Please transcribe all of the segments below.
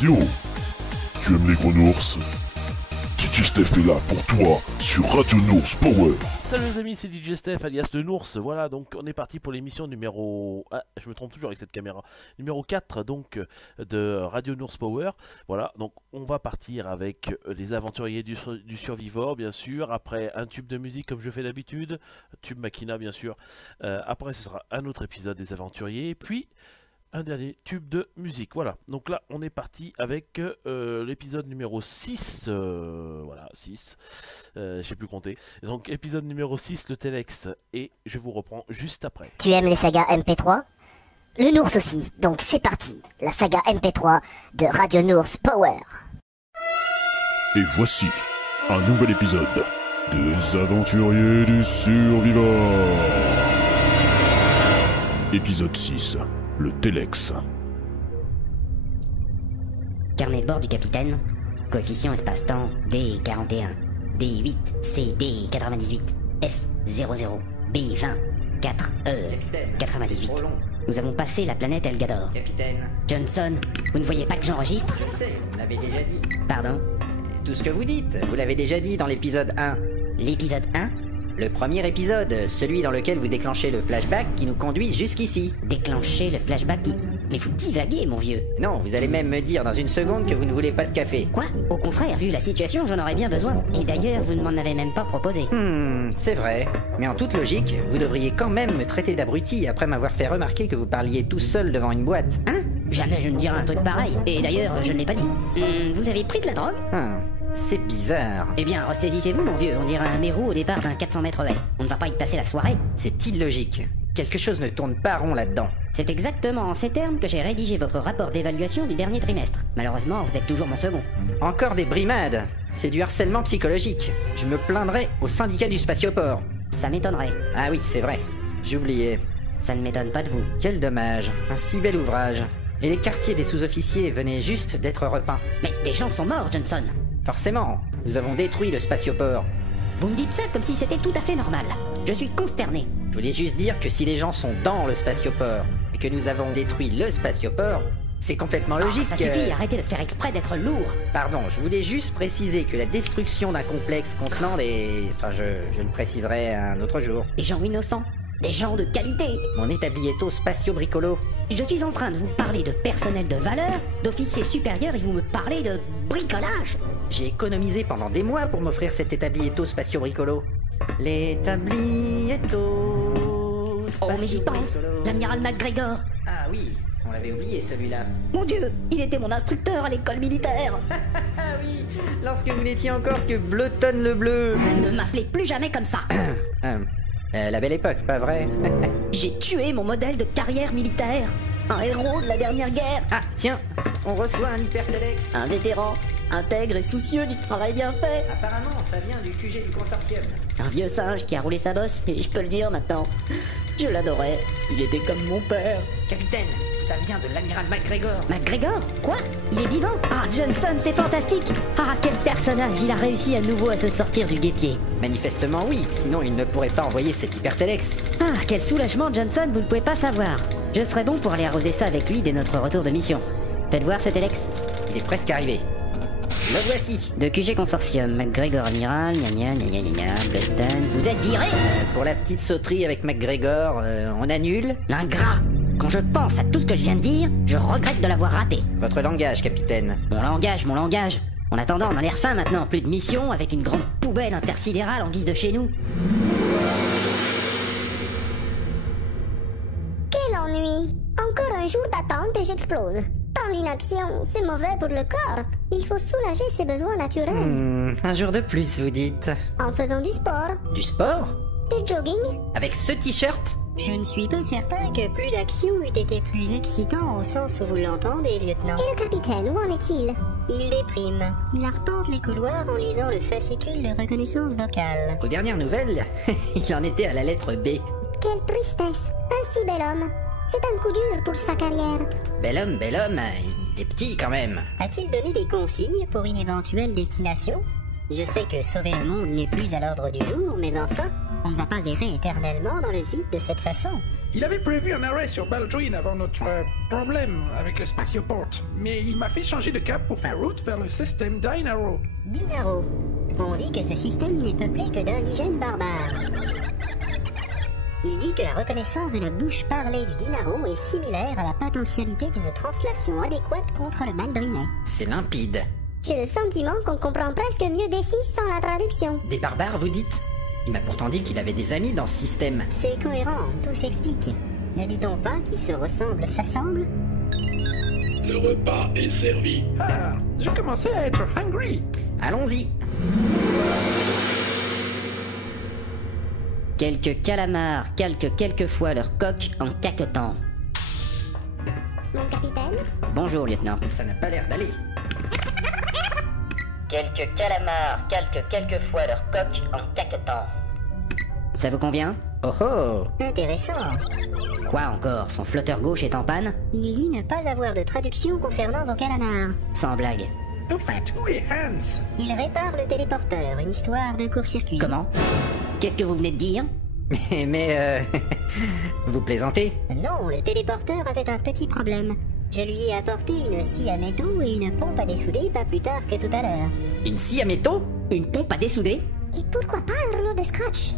radio. Tu aimes les gros ours? DJ Steph est là pour toi sur Radio Nours Power. Salut les amis, c'est DJ Steph alias le Nours. Voilà, donc on est parti pour l'émission numéro... Ah, je me trompe toujours avec cette caméra. Numéro 4 donc de Radio Nours Power. Voilà, donc on va partir avec les aventuriers du Survivor bien sûr. Après un tube de musique comme je fais d'habitude. Tube Makina bien sûr. Après ce sera un autre épisode des aventuriers. Puis... un dernier tube de musique, voilà. Donc là, on est parti avec l'épisode numéro 6. Voilà, 6. Je sais plus compter. Donc, épisode numéro 6, le Telex. Et je vous reprends juste après. Tu aimes les sagas MP3? Le Nours aussi. Donc, c'est parti. La saga MP3 de Radio Nours Power. Et voici un nouvel épisode des aventuriers du Survivor. Épisode 6. Le Telex. Carnet de bord du capitaine. Coefficient espace-temps D41. D8. CD98. F00. B20. 4E. 98. Nous avons passé la planète Elgador. Capitaine. Johnson, vous ne voyez pas que j'enregistre? Je sais, vous l'avez déjà dit. Pardon? Tout ce que vous dites, vous l'avez déjà dit dans l'épisode 1. L'épisode 1? Le premier épisode, celui dans lequel vous déclenchez le flashback qui nous conduit jusqu'ici. Déclencher le flashback qui... Mais vous divaguez, mon vieux. Non, vous allez même me dire dans une seconde que vous ne voulez pas de café. Quoi? Au contraire, vu la situation, j'en aurais bien besoin. Et d'ailleurs, vous ne m'en avez même pas proposé. C'est vrai. Mais en toute logique, vous devriez quand même me traiter d'abruti après m'avoir fait remarquer que vous parliez tout seul devant une boîte. Hein? Jamais je ne dirai un truc pareil. Et d'ailleurs, je ne l'ai pas dit. Vous avez pris de la drogue? C'est bizarre. Eh bien, ressaisissez-vous, mon vieux. On dirait un mérou au départ d'un 400 mètres haies. On ne va pas y passer la soirée. C'est illogique. Quelque chose ne tourne pas rond là-dedans. C'est exactement en ces termes que j'ai rédigé votre rapport d'évaluation du dernier trimestre. Malheureusement, vous êtes toujours mon second. Encore des brimades. C'est du harcèlement psychologique. Je me plaindrai au syndicat du spatioport. Ça m'étonnerait. Ah oui, c'est vrai. J'oubliais. Ça ne m'étonne pas de vous. Quel dommage. Un si bel ouvrage. Et les quartiers des sous-officiers venaient juste d'être repeints. Mais des gens sont morts, Johnson. Forcément, nous avons détruit le spatioport. Vous me dites ça comme si c'était tout à fait normal. Je suis consterné. Je voulais juste dire que si les gens sont dans le spatioport et que nous avons détruit le spatioport, c'est complètement logique. Ça suffit, arrêtez de faire exprès d'être lourd. Pardon, je voulais juste préciser que la destruction d'un complexe contenant des... Enfin, je le préciserai un autre jour. Des gens innocents, des gens de qualité. Mon établietto spatio-bricolo. Je suis en train de vous parler de personnel de valeur, d'officiers supérieurs et vous me parlez de bricolage. J'ai économisé pendant des mois pour m'offrir cet établietto spatio-bricolo. L'établietto Oh mais j'y pense, l'amiral McGregor. Ah oui, on l'avait oublié celui-là. Mon Dieu, il était mon instructeur à l'école militaire. Ah oui, lorsque vous n'étiez encore que Bleuton le Bleu. Ne m'appelez plus jamais comme ça. La belle époque, pas vrai? J'ai tué mon modèle de carrière militaire. Un héros de la dernière guerre. Ah, tiens, on reçoit un hypertelex. Un vétéran, intègre et soucieux du travail bien fait. Apparemment, ça vient du QG du consortium. Un vieux singe qui a roulé sa bosse, et je peux le dire maintenant. Je l'adorais. Il était comme mon père. Capitaine, ça vient de l'amiral McGregor. McGregor? Quoi? Il est vivant? Ah, Johnson, c'est fantastique! Ah, quel personnage! Il a réussi à nouveau à se sortir du guêpier. Manifestement oui, sinon il ne pourrait pas envoyer cet hypertelex. Ah, quel soulagement, Johnson, vous ne pouvez pas savoir. Je serais bon pour aller arroser ça avec lui dès notre retour de mission. Faites voir ce telex. Il est presque arrivé. Le voici. De QG Consortium, McGregor amiral, gna Bleuton, vous êtes viré? Pour la petite sauterie avec McGregor, on annule. Ingrat! Quand je pense à tout ce que je viens de dire, je regrette de l'avoir raté. Votre langage, capitaine. Mon langage. En attendant, on a l'air fin maintenant, plus de mission, avec une grande poubelle intersidérale en guise de chez nous. Quel ennui! Encore un jour d'attente et j'explose. Tant d'inaction, c'est mauvais pour le corps. Il faut soulager ses besoins naturels. Un jour de plus, vous dites. En faisant du sport, Du sport? du jogging. Avec ce t-shirt? Je ne suis pas certain que plus d'action eût été plus excitant au sens où vous l'entendez, lieutenant. Et le capitaine, où en est-il? Il déprime. Il arpente les couloirs en lisant le fascicule de reconnaissance vocale. Aux dernières nouvelles, il en était à la lettre B. Quelle tristesse! Un si bel homme. C'est un coup dur pour sa carrière. Bel homme, il est petit quand même. A-t-il donné des consignes pour une éventuelle destination? Je sais que sauver le monde n'est plus à l'ordre du jour, mais enfin, on ne va pas errer éternellement dans le vide de cette façon. Il avait prévu un arrêt sur Baldwin avant notre problème avec le spatioport, mais il m'a fait changer de cap pour faire route vers le système Dynaro. Dinaro. On dit que ce système n'est peuplé que d'indigènes barbares. Il dit que la reconnaissance de la bouche parlée du Dinaro est similaire à la potentialité d'une translation adéquate contre le baldwinais. C'est limpide. J'ai le sentiment qu'on comprend presque mieux D6 sans la traduction. Des barbares, vous dites? Il m'a pourtant dit qu'il avait des amis dans ce système. C'est cohérent, tout s'explique. Ne dit-on pas qui se ressemble s'assemble? Le repas est servi. Ah, je commençais à être hungry. Allons-y. Quelques calamars calquent quelquefois leur coque en caquetant. Mon capitaine? Bonjour, lieutenant. Ça n'a pas l'air d'aller. Quelques calamars calquent quelquefois leur coque en caquetant. Ça vous convient? Oh oh! Intéressant. Quoi encore? Son flotteur gauche est en panne? Il dit ne pas avoir de traduction concernant vos calamars. Sans blague. Au fait, où est Hans? Il répare le téléporteur, une histoire de court-circuit. Comment? Qu'est-ce que vous venez de dire? Mais vous plaisantez? Non, le téléporteur avait un petit problème. Je lui ai apporté une scie à métaux et une pompe à dessouder pas plus tard que tout à l'heure. Une scie à métaux? Une pompe à dessouder? Et pourquoi pas un rouleau de scotch?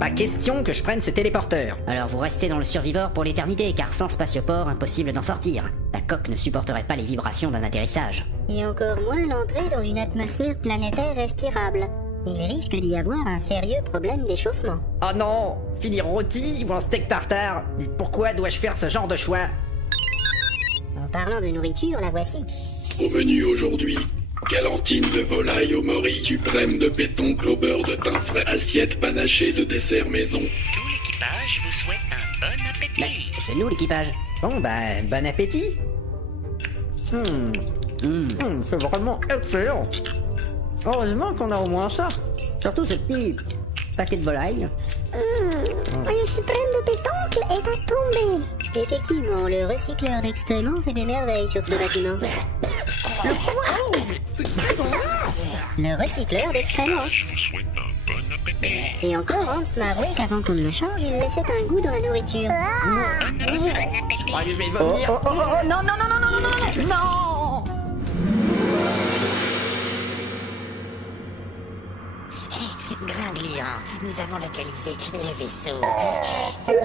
Pas question que je prenne ce téléporteur. Alors vous restez dans le survivor pour l'éternité, car sans spatioport, impossible d'en sortir. La coque ne supporterait pas les vibrations d'un atterrissage. Et encore moins l'entrée dans une atmosphère planétaire respirable. Il risque d'y avoir un sérieux problème d'échauffement. Oh non! Finir rôti ou en steak tartare? Mais pourquoi dois-je faire ce genre de choix? En parlant de nourriture, la voici. Au menu aujourd'hui, galantine de volaille au mori, suprême de pétoncle au beurre de thym frais, assiette panachée de dessert maison. Tout l'équipage vous souhaite un bon appétit. C'est nous l'équipage. Bon ben, bon appétit! C'est vraiment excellent! Heureusement qu'on a au moins ça! Surtout ce petit paquet de volaille. Le suprême de pétoncle est à tomber. Effectivement, le recycleur d'excréments fait des merveilles sur ce bâtiment. Le recycleur d'excréments. Je vous souhaite un bon appétit. Et encore, Hans m'a avoué qu'avant qu'on ne le change, il laissait un goût dans la nourriture. Non, non, non, non, non, non, non, non! Gringliant, nous avons localisé le vaisseau.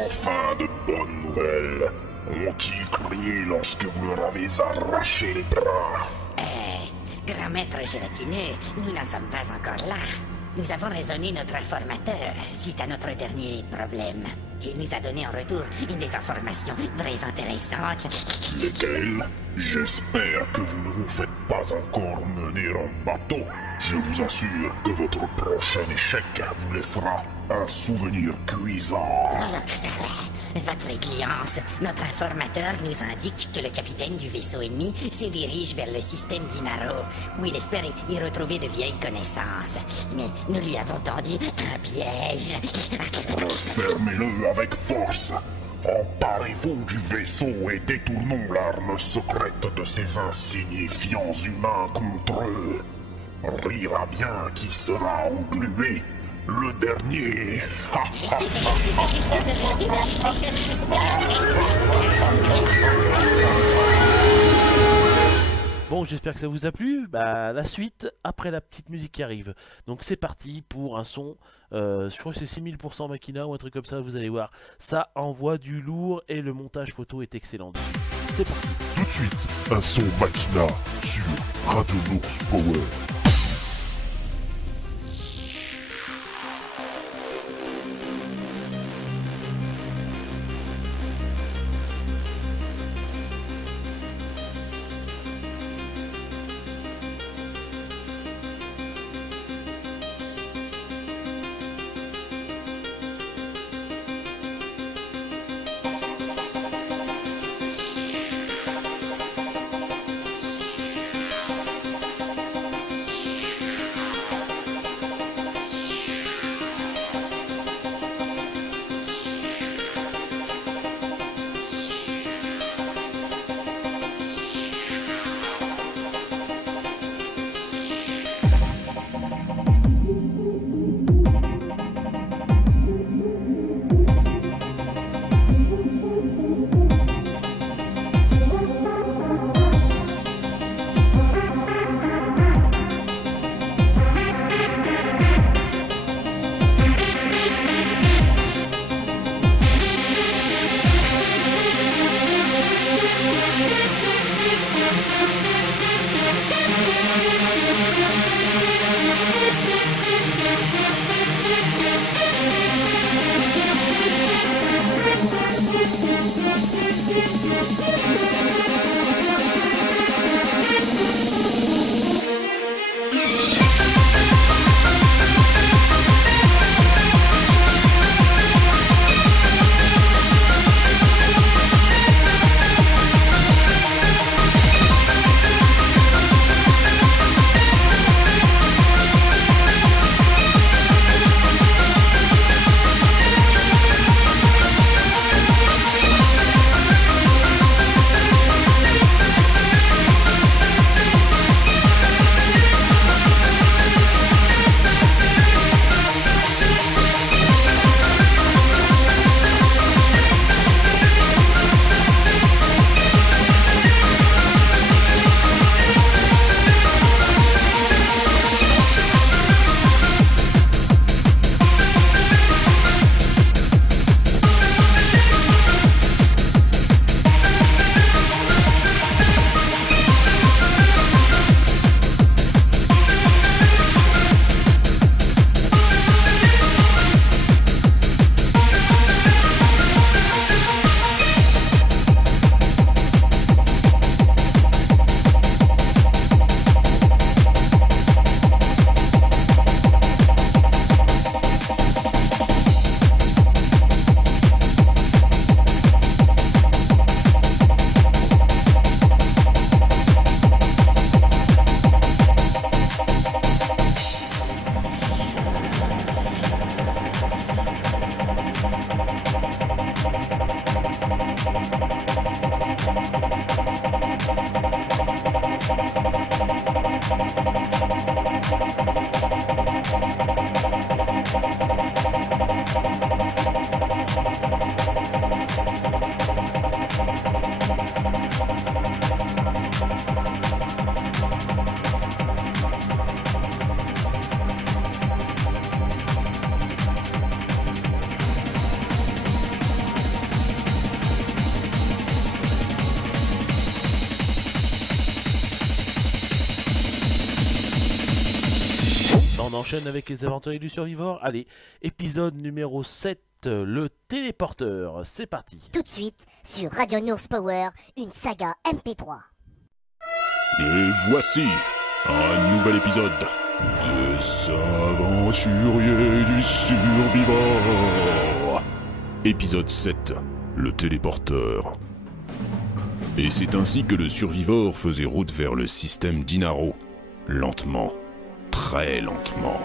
Enfin de bonnes nouvelles. Ont-ils crié lorsque vous leur avez arraché les bras? Grand maître gélatineux, nous n'en sommes pas encore là. Nous avons raisonné notre informateur suite à notre dernier problème. Il nous a donné en retour des informations très intéressantes. Lesquels? J'espère que vous ne vous faites pas encore mener en bateau. Je vous assure que votre prochain échec vous laissera un souvenir cuisant. Votre Écléance, notre informateur nous indique que le capitaine du vaisseau ennemi se dirige vers le système Dinaro, où il espère y retrouver de vieilles connaissances. Mais nous lui avons tendu un piège. Fermez-le avec force. Emparez-vous du vaisseau et détournons l'arme secrète de ces insignifiants humains contre eux. Rira bien qui sera englué. Le dernier. Bon, j'espère que ça vous a plu. Bah, la suite, après la petite musique qui arrive. Donc c'est parti pour un son, je crois que c'est 6000% Machina ou un truc comme ça, vous allez voir. Ça envoie du lourd et le montage photo est excellent. C'est parti. Tout de suite, un son Machina sur Radio Nours Power. on enchaîne avec les aventuriers du Survivor. Allez, épisode numéro 7, le téléporteur. C'est parti. Tout de suite, sur Radio Nours Power, une saga MP3. Et voici un nouvel épisode des aventuriers du Survivor. Épisode 7, le téléporteur. Et c'est ainsi que le Survivor faisait route vers le système d'Inaro. Lentement, très lentement.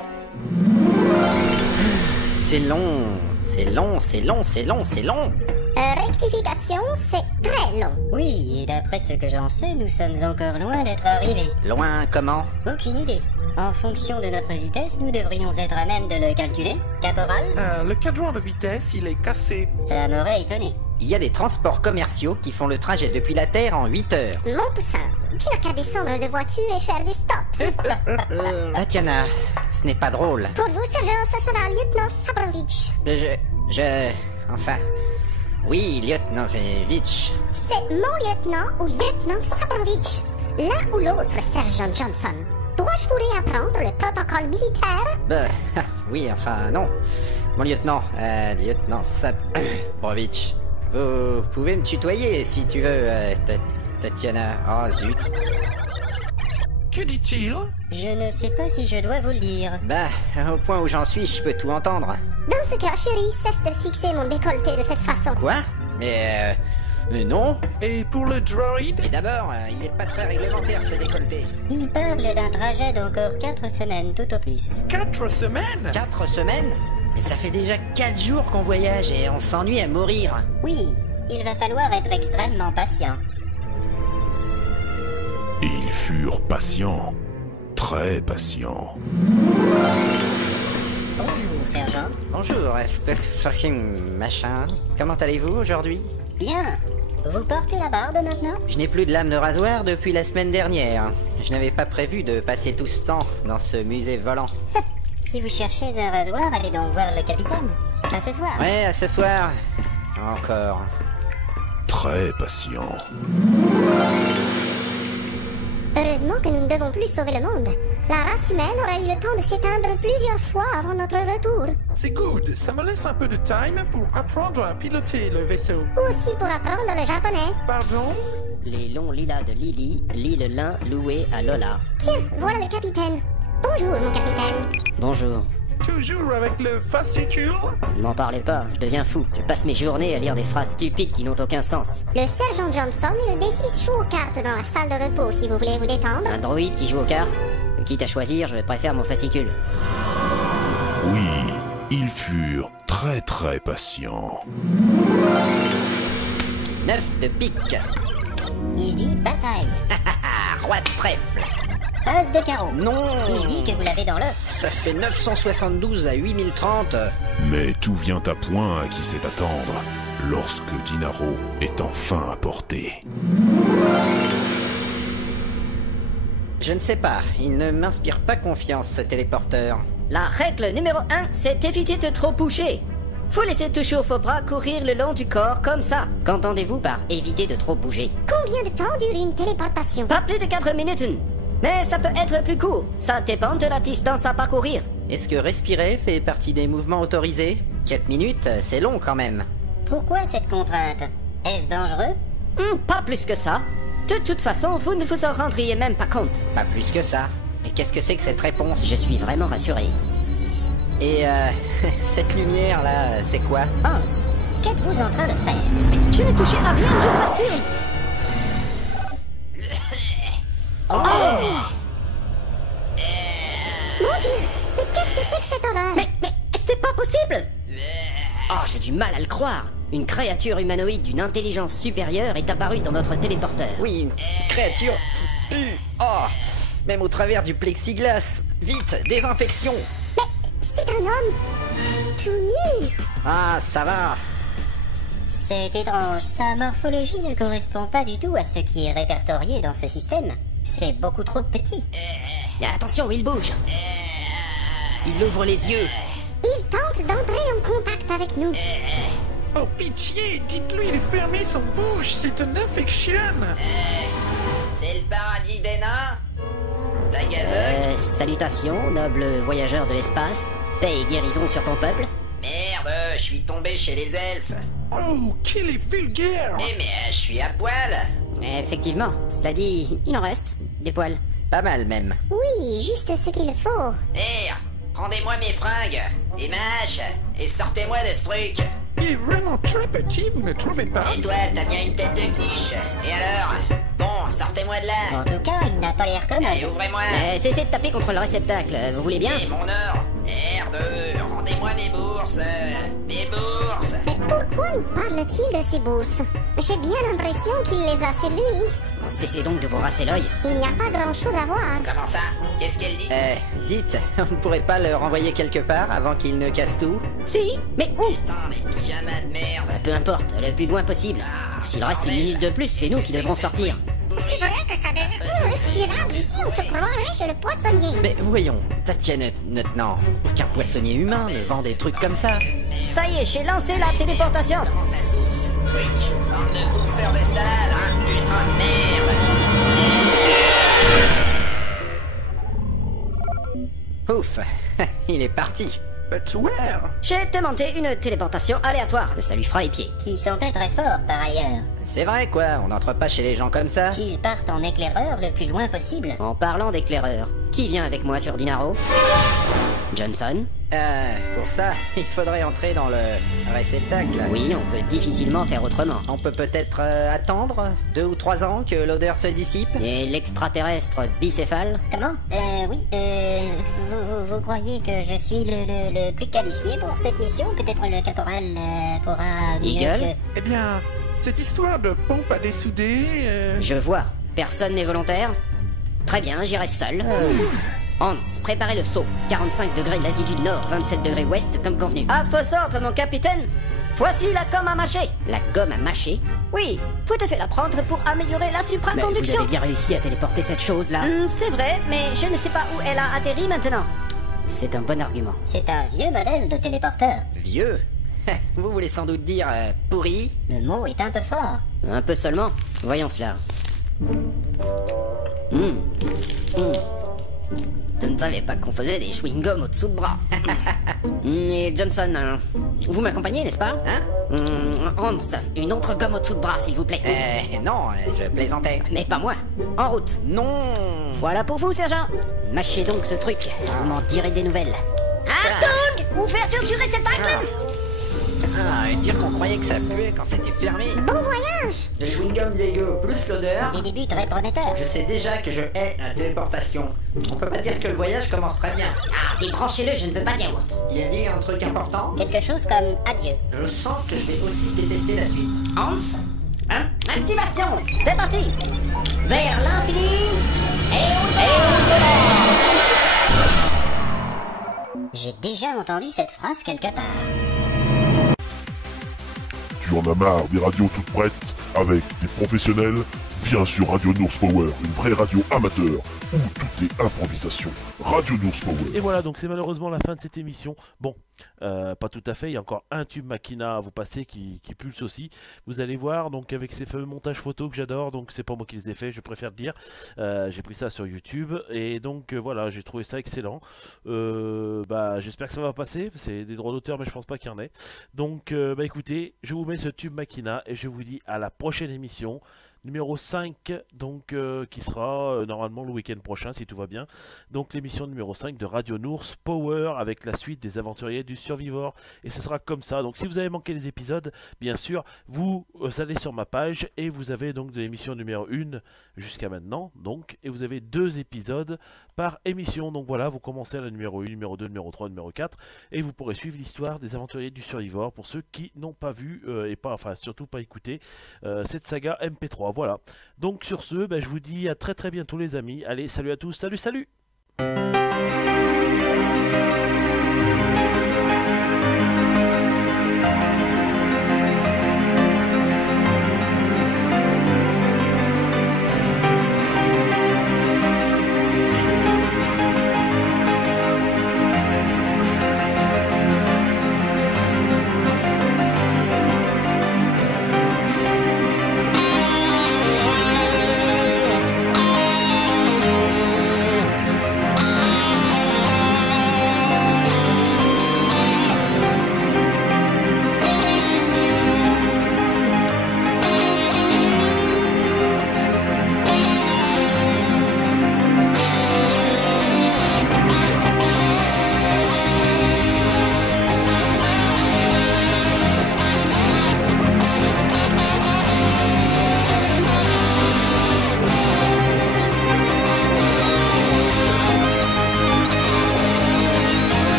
C'est long, c'est long, c'est long, c'est long, c'est long. Rectification, c'est très long. Oui, et d'après ce que j'en sais, nous sommes encore loin d'être arrivés. Loin comment? Aucune idée. En fonction de notre vitesse, nous devrions être à même de le calculer, caporal. Le cadran de vitesse, il est cassé. Ça m'aurait étonné. Il y a des transports commerciaux qui font le trajet depuis la Terre en 8 heures. Mon poussin, tu n'as qu'à descendre de voiture et faire du stop. Tatiana, ce n'est pas drôle. Pour vous, sergent, ça sera lieutenant Sabrovitch. Enfin... Oui, lieutenant Vitch. C'est mon lieutenant ou lieutenant Sabrovitch. L'un ou l'autre, sergent Johnson. Dois-je vous réapprendre le protocole militaire? Oui, enfin, non. Mon lieutenant, lieutenant Sabrovitch. Vous pouvez me tutoyer si tu veux, Tatiana. Oh, zut. Que dit-il? Je ne sais pas si je dois vous le dire. Au point où j'en suis, je peux tout entendre. Dans ce cas, chérie, cesse de fixer mon décolleté de cette façon. Quoi? Mais non. Et pour le droïde? Et d'abord, il n'est pas très réglementaire ce décolleté. Il parle d'un trajet d'encore 4 semaines, tout au plus. 4 semaines? 4 semaines? Mais ça fait déjà 4 jours qu'on voyage et on s'ennuie à mourir. Oui, il va falloir être extrêmement patient. Et ils furent patients, très patients. Bonjour, sergent. Bonjour, fucking machin. Comment allez-vous aujourd'hui? Bien. Vous portez la barbe maintenant? Je n'ai plus de lame de rasoir depuis la semaine dernière. Je n'avais pas prévu de passer tout ce temps dans ce musée volant. Si vous cherchez un rasoir, allez donc voir le capitaine. À ce soir. Ouais, à ce soir. Encore. Très patients. Heureusement que nous ne devons plus sauver le monde. La race humaine aura eu le temps de s'éteindre plusieurs fois avant notre retour. C'est good, ça me laisse un peu de time pour apprendre à piloter le vaisseau. Ou aussi pour apprendre le japonais. Pardon? Les longs lilas de Lily, lit le lin loué à Lola. Tiens, voilà le capitaine. Bonjour, mon capitaine. Bonjour. Toujours avec le fascicule? Ne m'en parlez pas, je deviens fou. Je passe mes journées à lire des phrases stupides qui n'ont aucun sens. Le sergent Johnson et le D6 jouent aux cartes dans la salle de repos si vous voulez vous détendre. Un droïde qui joue aux cartes? Quitte à choisir, je préfère mon fascicule. Oui, ils furent très très patients. 9 de pique. Il dit bataille. Roi de trèfle. As de carreau. Non. Il dit que vous l'avez dans l'os. Ça fait 972 à 8030. Mais tout vient à point à qui sait attendre lorsque Dinaro est enfin à portée. Je ne sais pas, il ne m'inspire pas confiance ce téléporteur. La règle numéro 1, c'est éviter de trop bouger. Faut laisser toucher au faux bras courir le long du corps comme ça. Qu'entendez-vous par éviter de trop bouger? Combien de temps dure une téléportation? Pas plus de 4 minutes. Mais ça peut être plus court. Ça dépend de la distance à parcourir. Est-ce que respirer fait partie des mouvements autorisés? 4 minutes, c'est long quand même. Pourquoi cette contrainte? Est-ce dangereux? Pas plus que ça. De toute façon, vous ne vous en rendriez même pas compte. Pas plus que ça. Et qu'est-ce que c'est que cette réponse? Je suis vraiment rassuré. Et cette lumière là, c'est quoi? Hans, qu'êtes-vous en train de faire? Je ne touchais à rien, je vous assure. Mon Dieu, mais qu'est-ce que c'est que cette horreur? Mais c'était pas possible. J'ai du mal à le croire. Une créature humanoïde d'une intelligence supérieure est apparue dans notre téléporteur. Oui, une créature qui pue. Même au travers du plexiglas. Vite, désinfection. Mais c'est un homme tout nu. Ah, ça va. C'est étrange, sa morphologie ne correspond pas du tout à ce qui est répertorié dans ce système. C'est beaucoup trop petit. Attention, il bouge. Il ouvre les yeux. Il tente d'entrer en contact avec nous. Oh pitié, dites-lui de fermer son bouche, c'est une infection. C'est le paradis des nains. Ta gazok. Salutations, noble voyageur de l'espace. Paix et guérison sur ton peuple. Merde, je suis tombé chez les elfes. Oh, qu'il est vulgaire! Mais je suis à poil. Effectivement, cela dit, il en reste des poils. Pas mal même. Oui, juste ce qu'il faut. Rendez-moi mes fringues, et ma hache, et sortez-moi de ce truc. Il est vraiment très petit, vous ne trouvez pas? Et toi, t'as bien une tête de quiche. Et alors? Bon, sortez-moi de là. En tout cas, il n'a pas l'air commode. Allez, ouvrez-moi. Cessez de taper contre le réceptacle, vous voulez bien? Et mon or. Merde, rendez-moi mes bourses. Mes bourses. Mais pourquoi nous parle-t-il de ses bourses? J'ai bien l'impression qu'il les a sur lui. Cessez donc de vous rasser l'œil. Il n'y a pas grand-chose à voir. Comment ça? Qu'est-ce qu'elle dit? Dites, on ne pourrait pas le renvoyer quelque part avant qu'il ne casse tout? Si, mais où? Putain, les pyjamas de merde. Peu importe, le plus loin possible. S'il reste une minute de plus, c'est nous qui devrons sortir. C'est vrai que ça devient plus respirable ici, on se croirait chez le poissonnier. Mais voyons, Tatiana, maintenant, aucun poissonnier humain ne vend des trucs comme ça. Ça y est, j'ai lancé la téléportation. Comment ça s'ouvre ce truc? Bande de bouffeurs de salade, hein? Putain de merde. Ouf, il est parti. But where? J'ai demandé une téléportation aléatoire, ça lui fera les pieds. Qui sentait très fort, par ailleurs. C'est vrai quoi, on n'entre pas chez les gens comme ça. Qu'ils partent en éclaireur le plus loin possible. En parlant d'éclaireur, qui vient avec moi sur Dinaro? Johnson? Pour ça, il faudrait entrer dans le réceptacle. Oui, on peut difficilement faire autrement. On peut peut-être attendre 2 ou 3 ans que l'odeur se dissipe. Et l'extraterrestre bicéphale? Comment? Oui, vous croyez que je suis le plus qualifié pour cette mission? Peut-être le caporal pourra mieux Eagle? Eh bien, cette histoire de pompe à dessouder... Je vois. Personne n'est volontaire? Très bien, j'irai seul. Hans, préparez le saut. 45 degrés latitude nord, 27 degrés ouest, comme convenu. À vos ordres, mon capitaine. Voici la gomme à mâcher. La gomme à mâcher? Oui, vous devez la prendre pour améliorer la supraconduction. Vous avez bien réussi à téléporter cette chose-là. C'est vrai, mais je ne sais pas où elle a atterri maintenant. C'est un bon argument. C'est un vieux modèle de téléporteur. Vieux? Vous voulez sans doute dire pourri? Le mot est un peu fort. Un peu seulement. Voyons cela. Je ne savais pas qu'on faisait des chewing-gums au-dessous de bras. Et Johnson, vous m'accompagnez, n'est-ce pas? Hans, une autre gomme au-dessous de bras, s'il vous plaît. Non, je plaisantais. Mais pas moi. En route. Non. Voilà pour vous, sergent. Mâchez donc ce truc. Vous m'en direz des nouvelles. Achtung! Ouverture du réceptacle! Et dire qu'on croyait que ça puait quand c'était fermé. Bon voyage! Le chewing-gum dégueu plus l'odeur. Des débuts très prometteurs. Je sais déjà que je hais la téléportation. On peut pas dire que le voyage commence très bien. Ah, débranchez-le, je ne veux pas de yaourt. Il a dit un truc important. Quelque chose comme adieu. Je sens que je vais aussi détester la suite. Hans, activation. C'est parti. Vers l'infini et au-delà. J'ai déjà entendu cette phrase quelque part. Tu en as marre des radios toutes prêtes avec des professionnels? Viens sur Radio Nours Power, une vraie radio amateur où tout est improvisation. Radio Nours Power. Et voilà, donc c'est malheureusement la fin de cette émission. Bon, pas tout à fait, il y a encore un tube Makina à vous passer qui pulse aussi. Vous allez voir, donc avec ces fameux montages photos que j'adore, donc c'est pas moi qui les ai fait, je préfère le dire. J'ai pris ça sur YouTube et donc voilà, j'ai trouvé ça excellent. J'espère que ça va passer, c'est des droits d'auteur mais je pense pas qu'il y en ait. Donc écoutez, je vous mets ce tube Makina et je vous dis à la prochaine émission. Numéro 5, donc qui sera normalement le week-end prochain si tout va bien. Donc l'émission numéro 5 de Radio Nours Power avec la suite des aventuriers du Survivor. Et ce sera comme ça. Donc si vous avez manqué les épisodes, bien sûr, vous allez sur ma page et vous avez donc de l'émission numéro 1 jusqu'à maintenant. Donc, et vous avez 2 épisodes par émission. Donc voilà, vous commencez à la numéro 1, numéro 2, numéro 3, numéro 4. Et vous pourrez suivre l'histoire des aventuriers du Survivor pour ceux qui n'ont pas vu et pas, enfin surtout pas écouté cette saga MP3. Voilà. Donc sur ce, je vous dis à très bientôt les amis. Allez, salut à tous, salut!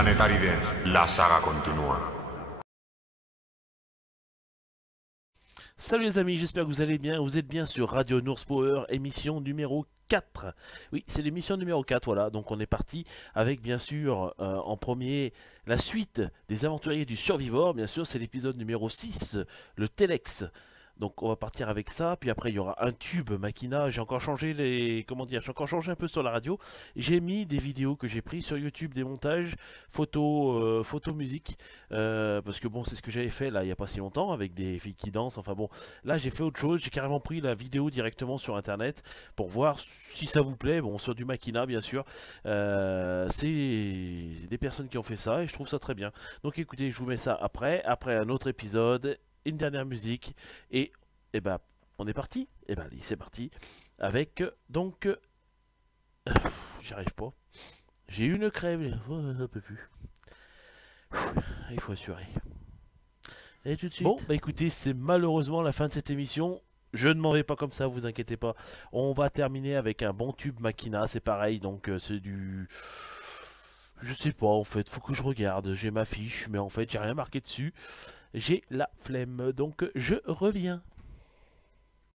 Planetary Dance, la saga continúa. Salut les amis, j'espère que vous allez bien. Vous êtes bien sur Radio North Power, émission numéro 4. Oui, c'est l'émission numéro 4, voilà. Donc on est parti avec bien sûr en premier la suite des aventuriers du Survivor. Bien sûr, c'est l'épisode numéro 6, le Telex. Donc on va partir avec ça, puis après il y aura un tube Makina. J'ai encore changé les, comment dire, j'ai encore changé un peu sur la radio. J'ai mis des vidéos que j'ai prises sur YouTube, des montages, photos, musique, parce que bon c'est ce que j'avais fait là il y a pas si longtemps avec des filles qui dansent. Enfin bon, là j'ai fait autre chose, j'ai carrément pris la vidéo directement sur internet pour voir si ça vous plaît. Bon, sur du Makina bien sûr. C'est des personnes qui ont fait ça et je trouve ça très bien. Donc écoutez, je vous mets ça après un autre épisode, une dernière musique et ben on est parti. Et ben allez, c'est parti avec donc j'y arrive pas. J'ai une crève, ça peut plus. Il faut assurer. Et tout de suite. Bon, bah écoutez, c'est malheureusement la fin de cette émission. Je ne m'en vais pas comme ça, vous inquiétez pas. On va terminer avec un bon tube Makina, c'est pareil, donc c'est du... Je sais pas en fait, faut que je regarde, j'ai ma fiche, mais en fait j'ai rien marqué dessus. J'ai la flemme, donc je reviens.